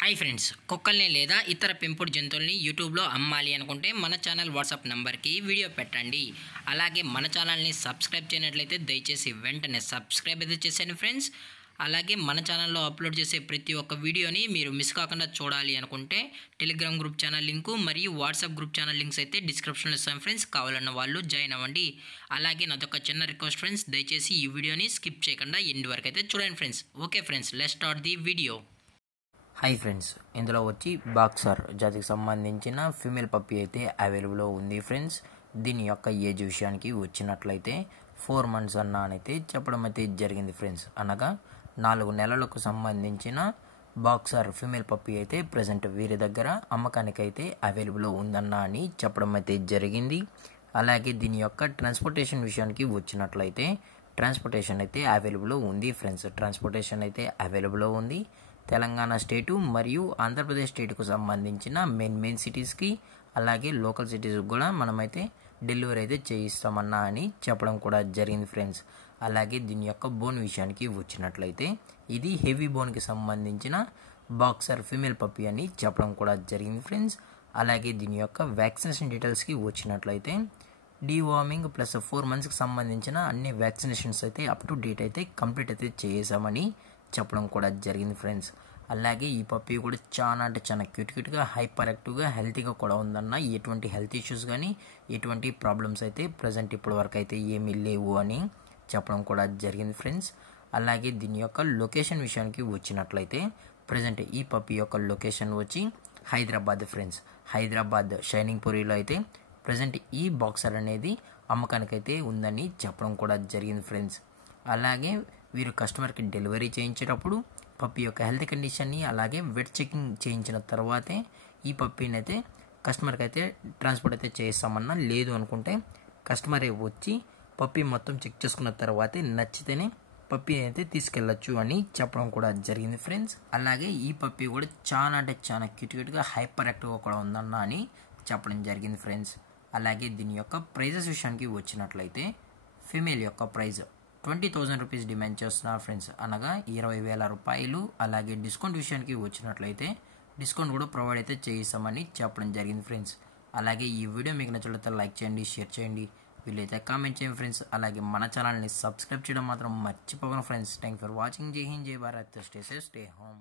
Hi friends, కుక్కల్ని లేదా ఇతర పెంపుడు జంతువుల్ని యూట్యూబ్లో అమ్మాలి అనుకుంటే మన ఛానల్ వాట్సాప్ నెంబర్కి వీడియో పెట్టండి. అలాగే మన ఛానల్ని సబ్స్క్రైబ్ చేయనట్లయితే దయచేసి వెంటనే సబ్స్క్రైబ్ అయితే చేసేయండి ఫ్రెండ్స్. అలాగే మన ఛానల్లో అప్లోడ్ చేసే ప్రతి ఒక్క వీడియోని మీరు మిస్ కాకుండా చూడాలి అనుకుంటే టెలిగ్రామ్ గ్రూప్ ఛానల్ లింకు మరియు వాట్సాప్ గ్రూప్ ఛానల్ లింక్స్ అయితే డిస్క్రిప్షన్లో ఇస్తాం ఫ్రెండ్స్. కావాలన్న వాళ్ళు జాయిన్ అవ్వండి. అలాగే నాదొక చిన్న రిక్వెస్ట్ ఫ్రెండ్స్, దయచేసి ఈ వీడియోని స్కిప్ చేయకుండా ఎండ్ వరకు అయితే చూడండి friends. Okay friends, let's start the video. Hi friends, ఇందులో వచ్చి బాక్సర్ జాతికి సంబంధించిన ఫీమేల్ పప్పీ అయితే అవైలబుల్లో ఉంది ఫ్రెండ్స్. దీని యొక్క ఏజ్ విషయానికి వచ్చినట్లయితే 4 months అన్నైతే చెప్పడం అయితే జరిగింది ఫ్రెండ్స్. అనగా 4 నెలలకు సంబంధించిన బాక్సర్ ఫీమేల్ పప్పీ అయితే ప్రజెంట్ వీరి దగ్గర అమ్మకానికి అయితే అవైలబుల్లో ఉందన్న అని చెప్పడం అయితే జరిగింది. అలాగే దీని యొక్క ట్రాన్స్పోర్టేషన్ విషయానికి వచ్చినట్లయితే ట్రాన్స్పోర్టేషన్ అయితే అవైలబుల్లో ఉంది ఫ్రెండ్స్. ట్రాన్స్పోర్టేషన్ అయితే అవైలబుల్లో ఉంది. తెలంగాణ స్టేటు మరియు ఆంధ్రప్రదేశ్ స్టేట్కు సంబంధించిన మెయిన్ సిటీస్కి అలాగే లోకల్ సిటీస్కి కూడా మనమైతే డెలివరీ అయితే చేయిస్తామన్నా అని చెప్పడం కూడా జరిగింది ఫ్రెండ్స్. అలాగే దీని యొక్క బోన్ విషయానికి వచ్చినట్లయితే ఇది హెవీ బోన్కి సంబంధించిన బాక్సర్ ఫీమేల్ పప్పీ అని చెప్పడం కూడా జరిగింది ఫ్రెండ్స్. అలాగే దీని యొక్క వ్యాక్సినేషన్ డీటెయిల్స్కి వచ్చినట్లయితే డీవార్మింగ్ ప్లస్ 4 monthsకి సంబంధించిన అన్ని వ్యాక్సినేషన్స్ అయితే అప్ టు డేట్ అయితే కంప్లీట్ అయితే చేసామని చెప్పడం కూడా జరిగింది ఫ్రెండ్స్. అలాగే ఈ పప్పీ కూడా చాలా అంటే చాలా క్యూట్గా హైపర్ యాక్టివ్గా హెల్తీగా కూడా ఉందన్న. ఎటువంటి హెల్త్ ఇష్యూస్ కానీ ఎటువంటి ప్రాబ్లమ్స్ అయితే ప్రజెంట్ ఇప్పటి వరకు అయితే ఏమీ లేవు అని చెప్పడం కూడా జరిగింది ఫ్రెండ్స్. అలాగే దీని యొక్క లొకేషన్ విషయానికి వచ్చినట్లయితే ప్రజెంట్ ఈ పప్పీ యొక్క లొకేషన్ వచ్చి హైదరాబాద్ ఫ్రెండ్స్. హైదరాబాద్ షైనింగ్ పూరిలో అయితే ప్రజెంట్ ఈ బాక్సర్ అనేది అమ్మకానికైతే ఉందని చెప్పడం కూడా జరిగింది ఫ్రెండ్స్. అలాగే వీరు కస్టమర్కి డెలివరీ చేయించేటప్పుడు పప్పీ యొక్క హెల్త్ కండిషన్ని అలాగే వెట్ చెకింగ్ చేయించిన తర్వాతే ఈ పప్పీని అయితే కస్టమర్కి అయితే ట్రాన్స్పోర్ట్ అయితే చేస్తామన్నా. లేదు అనుకుంటే కస్టమరే వచ్చి పప్పీ మొత్తం చెక్ చేసుకున్న తర్వాతే నచ్చితేనే పప్పీ అయితే తీసుకెళ్ళచ్చు అని చెప్పడం కూడా జరిగింది ఫ్రెండ్స్. అలాగే ఈ పప్పీ కూడా చాలా అంటే చాలా క్యూట్గా హైపర్ యాక్టివ్గా కూడా ఉందన్న అని చెప్పడం జరిగింది ఫ్రెండ్స్. అలాగే దీని యొక్క ప్రైజెస్ విషయానికి వచ్చినట్లయితే ఫీమేల్ యొక్క ప్రైజ్ 20,000 రూపీస్ డిమాండ్ చేస్తున్నారు ఫ్రెండ్స్. అనగా 20,000 రూపాయలు. అలాగే డిస్కౌంట్ విషయానికి వచ్చినట్లయితే డిస్కౌంట్ కూడా ప్రొవైడ్ అయితే చేయిస్తామని చెప్పడం జరిగింది ఫ్రెండ్స్. అలాగే ఈ వీడియో మీకు నచ్చినట్లయితే లైక్ చేయండి, షేర్ చేయండి, వీళ్ళైతే కామెంట్ చేయండి ఫ్రెండ్స్. అలాగే మన ఛానల్ని సబ్స్క్రైబ్ చేయడం మాత్రం మర్చిపోకండి ఫ్రెండ్స్. Thank for watching. జై హింద్, జై Bharat, stay safe, stay home.